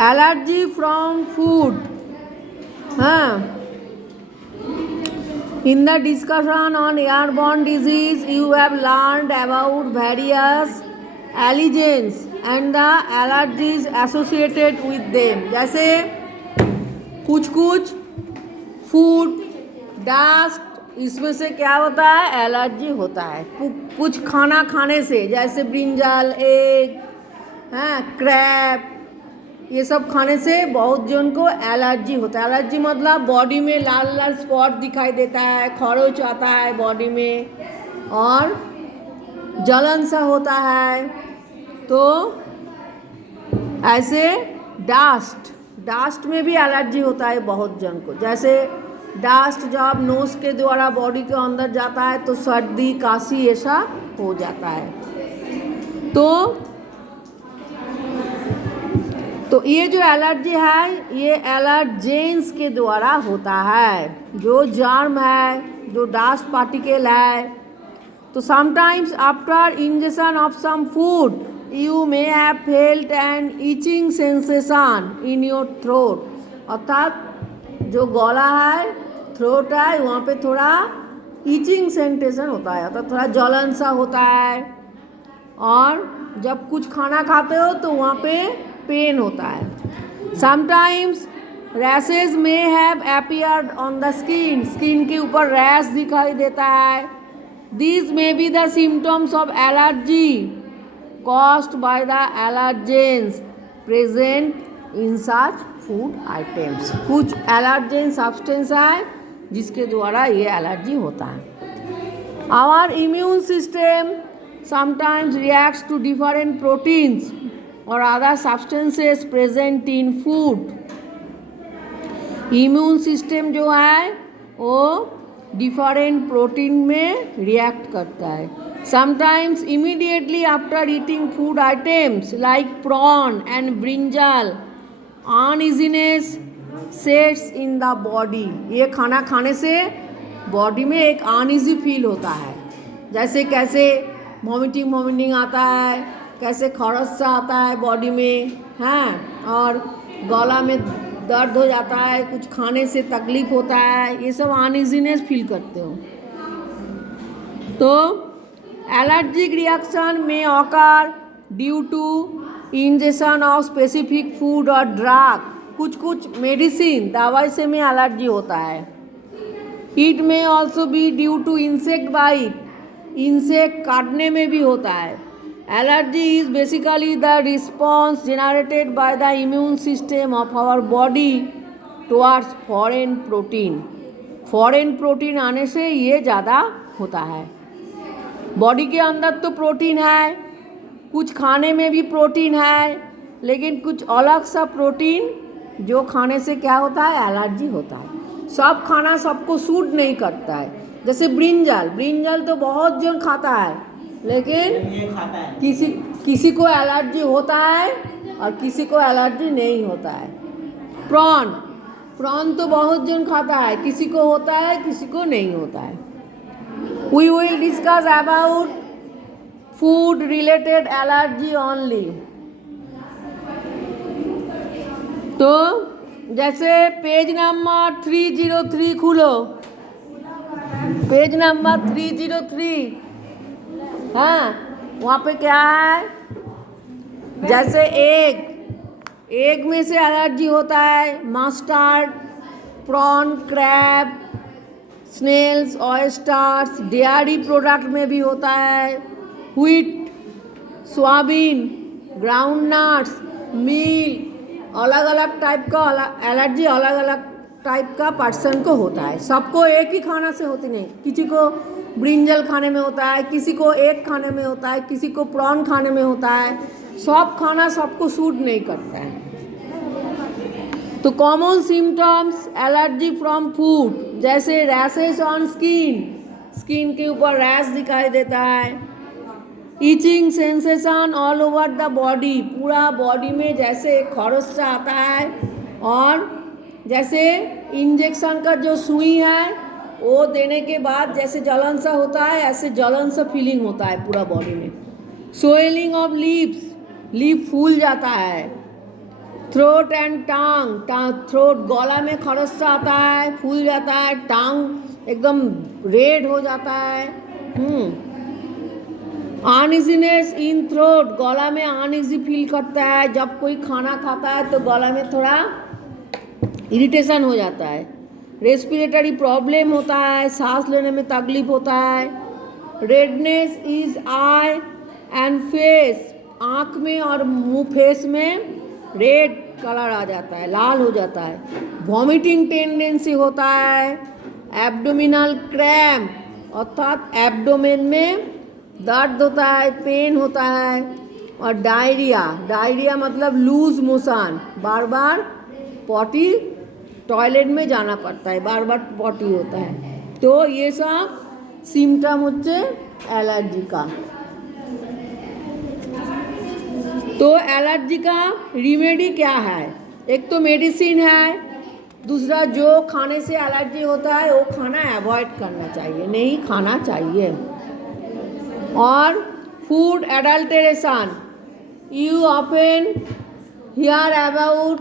Allergy from food. हाँ, in the discussion on airborne disease you have learned about various allergens and the allergies associated with them. जैसे कुछ food, dust, इसमें से क्या होता है, एलर्जी होता है. कुछ खाना खाने से, जैसे ब्रिंजल, एग, हाँ, क्रैब, ये सब खाने से बहुत जन को एलर्जी होता है. एलर्जी मतलब बॉडी में लाल लाल स्पॉट दिखाई देता है, खरोच आता है बॉडी में और जलन सा होता है. तो ऐसे डस्ट में भी एलर्जी होता है बहुत जन को. जैसे डस्ट जब नोज के द्वारा बॉडी के अंदर जाता है तो सर्दी, काशी ऐसा हो जाता है. तो ये जो एलर्जी है ये एलर्जेंस के द्वारा होता है. जो जर्म है, जो डस्ट पार्टिकल है. तो sometimes after injection of some food you may have felt an itching sensation in your throat. अर्थात जो गला है, थ्रोट है, वहाँ पे थोड़ा ईचिंग सेंसेशन होता है, अर्थात थोड़ा जलन सा होता है. और जब कुछ खाना खाते हो तो वहाँ पे पेन होता है. Sometimes rashes may have appeared on the skin के ऊपर रैश दिखाई देता है. These may be the symptoms of allergy caused by the allergens present in such food items. कुछ एलर्जेन सब्सटेंस है जिसके द्वारा ये एलर्जी होता है. Our immune system sometimes reacts to different proteins or other substances present in food. Immune system जो है वो डिफरेंट प्रोटीन में रिएक्ट करता है. Sometimes immediately after eating food items like prawn and brinjal uneasiness sets in the body. ये खाना खाने से बॉडी में एक अनइजी फील होता है. जैसे कैसे वॉमिटिंग आता है, कैसे खरस सा आता है बॉडी में, हाँ, और गला में दर्द हो जाता है, कुछ खाने से तकलीफ होता है, ये सब अनइजीनेस फील करते हो. तो allergic reaction may occur due to injection of specific food और ड्रग. कुछ मेडिसिन, दवाई से में एलर्जी होता है. It may also be due to insect bite. Insect काटने में भी होता है. Allergy is basically the response generated by the immune system of our body towards foreign protein. Foreign protein आने से ये ज़्यादा होता है. बॉडी के अंदर तो प्रोटीन है, कुछ खाने में भी प्रोटीन है, लेकिन कुछ अलग सा प्रोटीन जो खाने से क्या होता है, एलर्जी होता है. सब खाना सबको सूट नहीं करता है. जैसे ब्रिंजल तो बहुत जन खाता है, लेकिन किसी को एलर्जी होता है और किसी को एलर्जी नहीं होता है. प्रॉन तो बहुत जन खाता है, किसी को होता है, किसी को नहीं होता है. We will discuss about food related allergy only. तो जैसे पेज नंबर 303 खोलो. पेज नंबर 303, हाँ, वहाँ पे क्या है, जैसे एग में से एलर्जी होता है. Mustard, prawn, crab, snails, oysters, dairy product में भी होता है. व्हीट, सोयाबीन, ग्राउंडनट्स, मील, अलग अलग टाइप का एलर्जी अलग अलग टाइप का पर्सन को होता है. सबको एक ही खाना से होती नहीं. किसी को ब्रिंजल खाने में होता है, किसी को एग खाने में होता है, किसी को प्रॉन खाने में होता है. सब खाना सबको सूट नहीं करता है. तो common symptoms allergy from food, जैसे रैशेस ऑन स्किन के ऊपर रैश दिखाई देता है. Itching sensation all over the body, पूरा बॉडी में जैसे खरोच सा आता है. और जैसे इंजेक्शन का जो सुई है वो देने के बाद जैसे जलन सा होता है, ऐसे जलन सा फीलिंग होता है पूरा बॉडी में. स्वेलिंग ऑफ लिप्स, लिप फूल जाता है. थ्रोट एंड टांग, थ्रोट गला में खरच सा आता है, फूल जाता है, टांग एकदम रेड हो जाता है। अनइजीनेस इन थ्रोट, गला में अनइजी फील करता है, जब कोई खाना खाता है तो गला में थोड़ा इरिटेशन हो जाता है। रेस्पिरेटरी प्रॉब्लम होता है, सांस लेने में तकलीफ होता है। Redness is I and face, आँख में और मुंह फेस में रेड कलर आ जाता है, लाल हो जाता है। वॉमिटिंग टेंडेंसी होता है। एब्डोमिनल क्रैम्प अर्थात एब्डोमेन में दर्द होता है, पेन होता है। और डायरिया मतलब लूज मोशन, बार बार पॉटी टॉयलेट में जाना पड़ता है, बार बार पॉटी होता है। तो ये सब सिम्टम होच्छे एलर्जी का। तो एलर्जी का रिमेडी क्या है? एक तो मेडिसिन है, दूसरा जो खाने से एलर्जी होता है वो खाना अवॉइड करना चाहिए, नहीं खाना चाहिए। और food adulteration, you often here about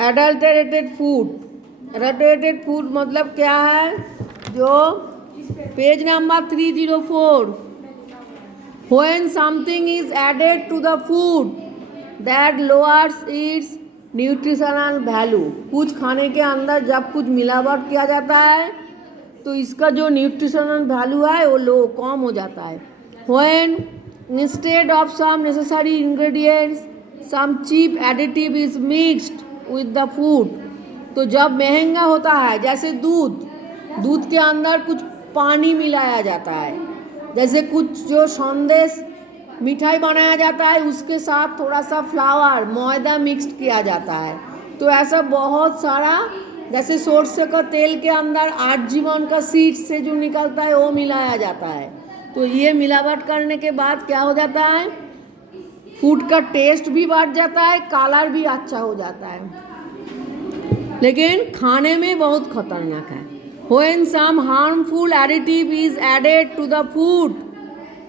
adulterated food. Adulterated food मतलब क्या है? जो page number 304, when something is added to the food that lowers its nutritional value, कुछ खाने के अंदर जब कुछ मिलावट किया जाता है तो इसका जो न्यूट्रिशनल वैल्यू है वो लो कम हो जाता है। when instead of some necessary ingredients some cheap additive is mixed with the food, तो जब महंगा होता है, जैसे दूध के अंदर कुछ पानी मिलाया जाता है, जैसे कुछ जो संदेश मिठाई बनाया जाता है उसके साथ थोड़ा सा फ्लावर मैदा मिक्स्ड किया जाता है, तो ऐसा बहुत सारा, जैसे सरसों का तेल के अंदर आजीवन का सीड से जो निकलता है वो मिलाया जाता है। तो ये मिलावट करने के बाद क्या हो जाता है? फूड का टेस्ट भी बढ़ जाता है, कलर भी अच्छा हो जाता है, लेकिन खाने में बहुत खतरनाक है। When some harmful additive is added to the food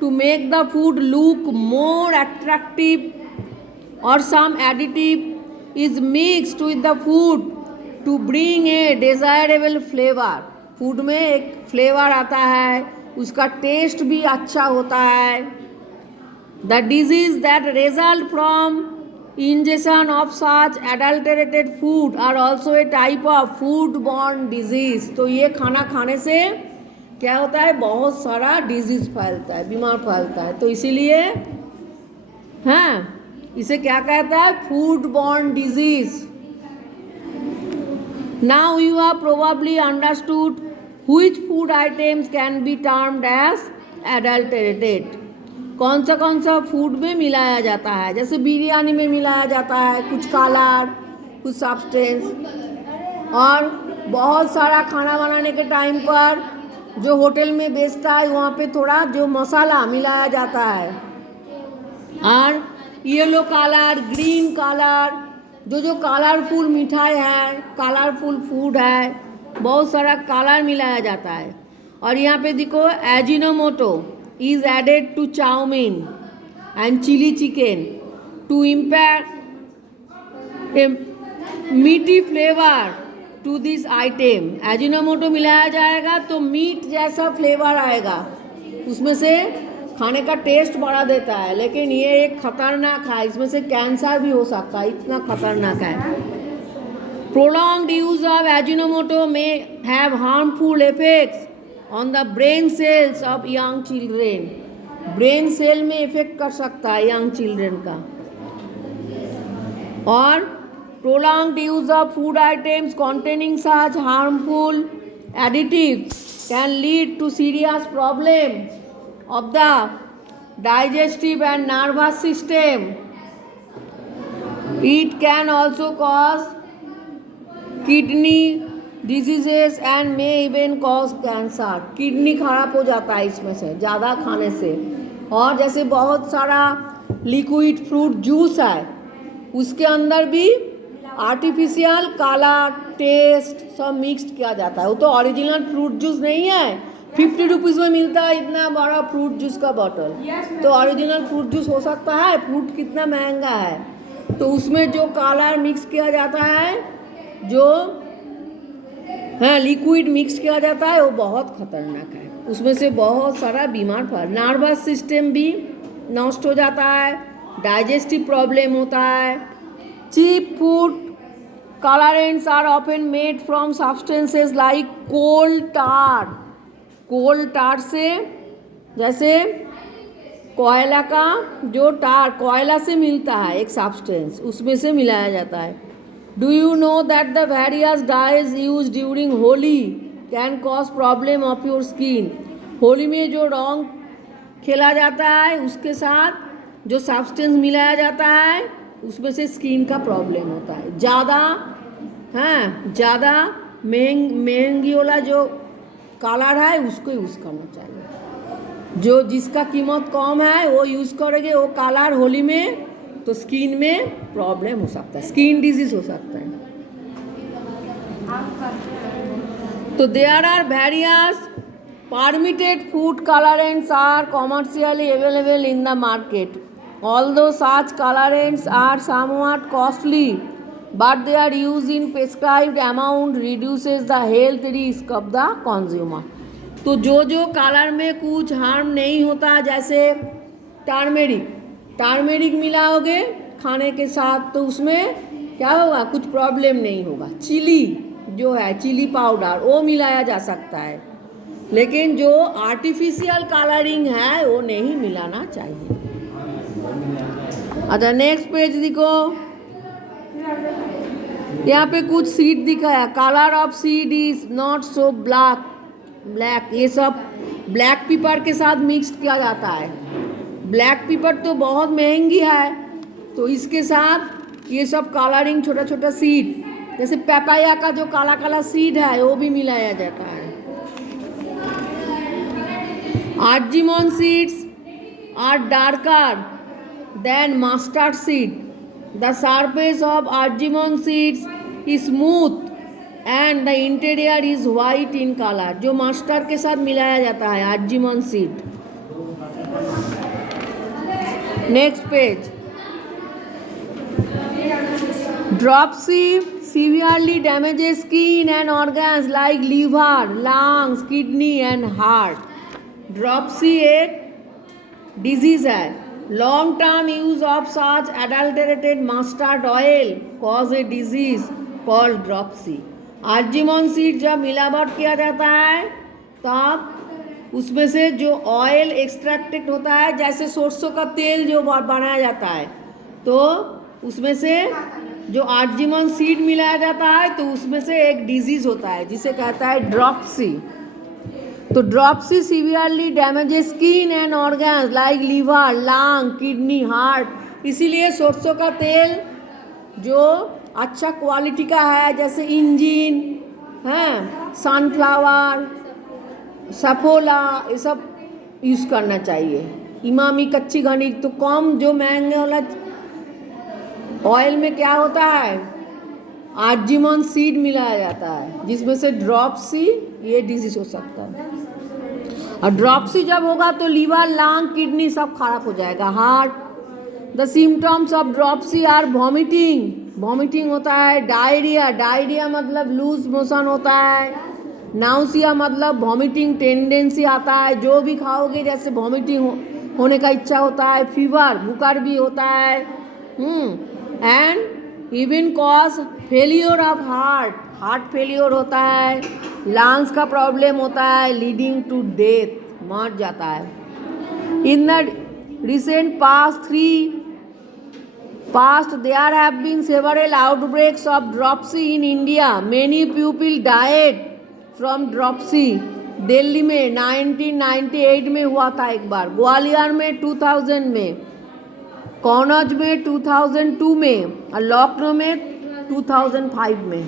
to make the food look more attractive, or some additive is mixed with the food to bring a desirable flavor, food में एक फ्लेवर आता है, उसका test भी अच्छा होता है। The disease that result from ingestion of such adulterated food are also a type of food-borne disease। तो ये खाना खाने से क्या होता है? बहुत सारा डिजीज फैलता है, बीमार फैलता है। तो इसीलिए इसे क्या कहता है? फूड-borne disease। Now you have probably understood which food items can be termed as adulterated। कौन सा फूड में मिलाया जाता है? जैसे बिरयानी में मिलाया जाता है कुछ कलर, कुछ सब्सटेंस, और बहुत सारा खाना बनाने के टाइम पर जो होटल में बेचता है वहाँ पे थोड़ा जो मसाला मिलाया जाता है, और येलो कलर, ग्रीन कलर, जो कलरफुल मिठाई है, कलरफुल फूड है, बहुत सारा कलर मिलाया जाता है। और यहाँ पे देखो Ajinomoto is added to chow mein and chili chicken to impact a meaty flavor to this item। Ajinomoto मिलाया जाएगा तो मीट जैसा फ्लेवर आएगा, उसमें से खाने का टेस्ट बढ़ा देता है, लेकिन ये एक खतरनाक है, इसमें से कैंसर भी हो सकता है, इतना खतरनाक है। Prolonged use of Ajinomoto may have harmful effects on the brain cells of young children। Brain cell में इफेक्ट कर सकता है यंग चिल्ड्रन का। और prolonged use of food items containing such harmful additives can lead to serious problem of the digestive and nervous system। It can also cause kidney diseases and may even cause cancer। Kidney खराब हो जाता है इसमें से ज़्यादा खाने से। और जैसे बहुत सारा लिक्विड फ्रूट जूस है, उसके अंदर भी आर्टिफिशियल कलर, टेस्ट सब मिक्स्ड किया जाता है। वो तो ओरिजिनल फ्रूट जूस नहीं है। 50 रुपीज़ में मिलता है इतना बड़ा फ्रूट जूस का बॉटल, तो ओरिजिनल फ्रूट जूस हो सकता है? फ्रूट कितना महंगा है। तो उसमें जो कलर मिक्स किया जाता है, जो लिक्विड मिक्स किया जाता है, वो बहुत खतरनाक है। उसमें से बहुत सारा बीमार पड़, नर्वस सिस्टम भी नष्ट हो जाता है, डाइजेस्टिव प्रॉब्लम होता है। Cheap food colourants are often made from substances like coal tar. Coal tar से, जैसे कोयला का जो टार कोयला से मिलता है एक सब्सटेंस, उसमें से मिलाया जाता है। Do you know that the various dies use during Holi can cause problem of your skin. Holi में जो रंग खेला जाता है उसके साथ जो सब्सटेंस मिलाया जाता है उसमें से स्किन का प्रॉब्लम होता है। ज़्यादा महंगी वाला जो कलर है उसको यूज़ करना चाहिए। जो जिसका कीमत कम है वो यूज़ करेंगे वो कलर होली में, तो स्किन में प्रॉब्लम हो सकता है, स्किन डिजीज हो सकता है। तो there are various permitted food colorants are commercially available in the market. Although such colorants are somewhat costly, but their use in prescribed amount reduces the health risk of the consumer. तो जो colour में कुछ harm नहीं होता, जैसे turmeric मिलाओगे खाने के साथ तो उसमें क्या होगा, कुछ प्रॉब्लम नहीं होगा। चिली जो है, चिली पाउडर वो मिलाया जा सकता है, लेकिन जो आर्टिफिशियल कलरिंग है वो नहीं मिलाना चाहिए। अच्छा, नेक्स्ट पेज देखो, यहाँ पे कुछ सीड दिखा है। Colour of seed is not so black. ये सब ब्लैक पेपर के साथ मिक्स किया जाता है। ब्लैक पेपर तो बहुत महंगी है, तो इसके साथ ये सब कलरिंग छोटा छोटा सीड, जैसे पेपाया का जो काला काला सीड है वो भी मिलाया जाता है। Argemon seeds are darker than mustard seed. The surface of argemon seeds is smooth and the interior is white in color. जो मस्टर्ड के साथ मिलाया जाता है argemon seed. Next page. Dropsy severely damages skin and organs like liver, lungs, kidney and heart. Dropsy एक disease है। Long term use of such adulterated mustard oil cause a disease called dropsy. Argemone seed जब मिलावट किया जाता है तब उसमें से जो ऑयल एक्सट्रैक्टेड होता है, जैसे सरसों का तेल जो बनाया जाता है, तो उसमें से जो आर्जिमोन सीड मिलाया जाता है तो उसमें से एक डिजीज होता है जिसे कहता है ड्रॉपसी। तो dropsy severely damages skin and organs like liver, lung, kidney, heart. इसीलिए सरसों का तेल जो अच्छा क्वालिटी का है, जैसे इंजिन सनफ्लावर, सफोला, ये सब यूज़ करना चाहिए। इमामी, कच्ची घनी, तो कम जो महंगे वाला ऑयल में क्या होता है, आर्जिमोन सीड मिलाया जाता है, जिसमें से ड्रॉपसी ये डिजीज हो सकता है। और ड्रॉपसी जब होगा तो लीवर, लंग, किडनी सब खराब हो जाएगा, heart. The symptoms of dropsy are vomiting होता है, डायरिया मतलब लूज मोशन होता है, नाउसिया मतलब वॉमिटिंग टेंडेंसी आता है, जो भी खाओगे जैसे वॉमिटिंग होने का इच्छा होता है, फीवर, बुखार भी होता है, and even cause failure of heart failure होता है, लंग्स का प्रॉब्लम होता है, लीडिंग टू डेथ, मर जाता है। In the recent past there have been several outbreaks of dropsy in India. Many people died from dropsy. Delhi में 1998 में हुआ था एक बार, ग्वालियर में 2000 में, कौनौज में 2002 में और लखनऊ में 2005 में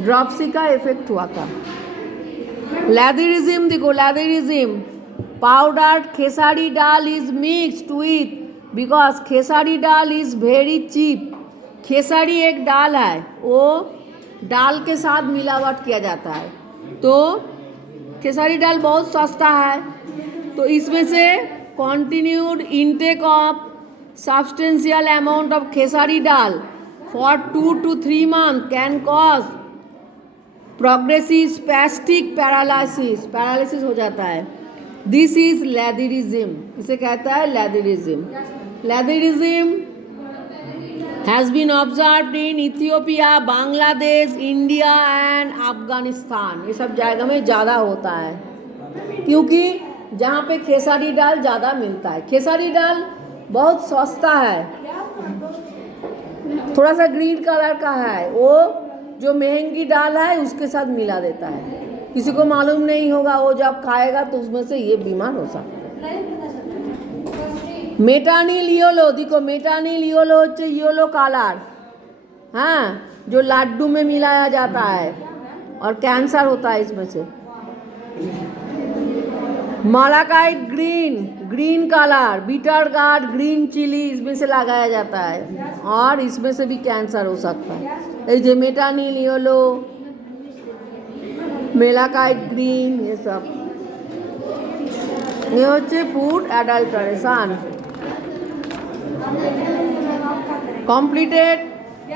ड्रॉपसी का इफेक्ट हुआ था। लैथेरिज्म देखो, लैथेरिज्म पाउडर्ड खेसारी डाल is mixed with, because Khesari डाल इज वेरी चीप। खेसारी एक डाल है, वो डाल के साथ मिलावट किया जाता है, तो खेसारी डाल बहुत सस्ता है। तो इसमें से continued intake of substantial amount of Khesari dal for 2 to 3 months can cause progressive spastic paralysis, paralysis हो जाता है. दिस इज लैथरिज्म, इसे कहता है lathyrism. Lathyrism has been observed in Ethiopia, Bangladesh, India and Afghanistan. ये सब जगह में ज़्यादा होता है क्योंकि जहाँ पे खेसारी दाल ज़्यादा मिलता है. खेसारी दाल बहुत सस्ता है, थोड़ा सा ग्रीन कलर का है, वो जो महंगी दाल है उसके साथ मिला देता है. किसी को मालूम नहीं होगा, वो जब खाएगा तो उसमें से ये बीमार हो सकता है. मेटानिल योलो, देखो मेटानिल योलो হচ্ছে येलो कलर, हाँ, जो लड्डू में मिलाया जाता है और कैंसर होता है इसमें से. Malachite green, green colour, bitter gourd, green chilli, इसमें से लगाया जाता है और इसमें से भी कैंसर हो सकता है. ये जो मेटानिल येलो, मेलाकाइट ग्रीन, ये सब ये होच्छे फूड एडल्ट्रेशन. कम्प्लीटेड.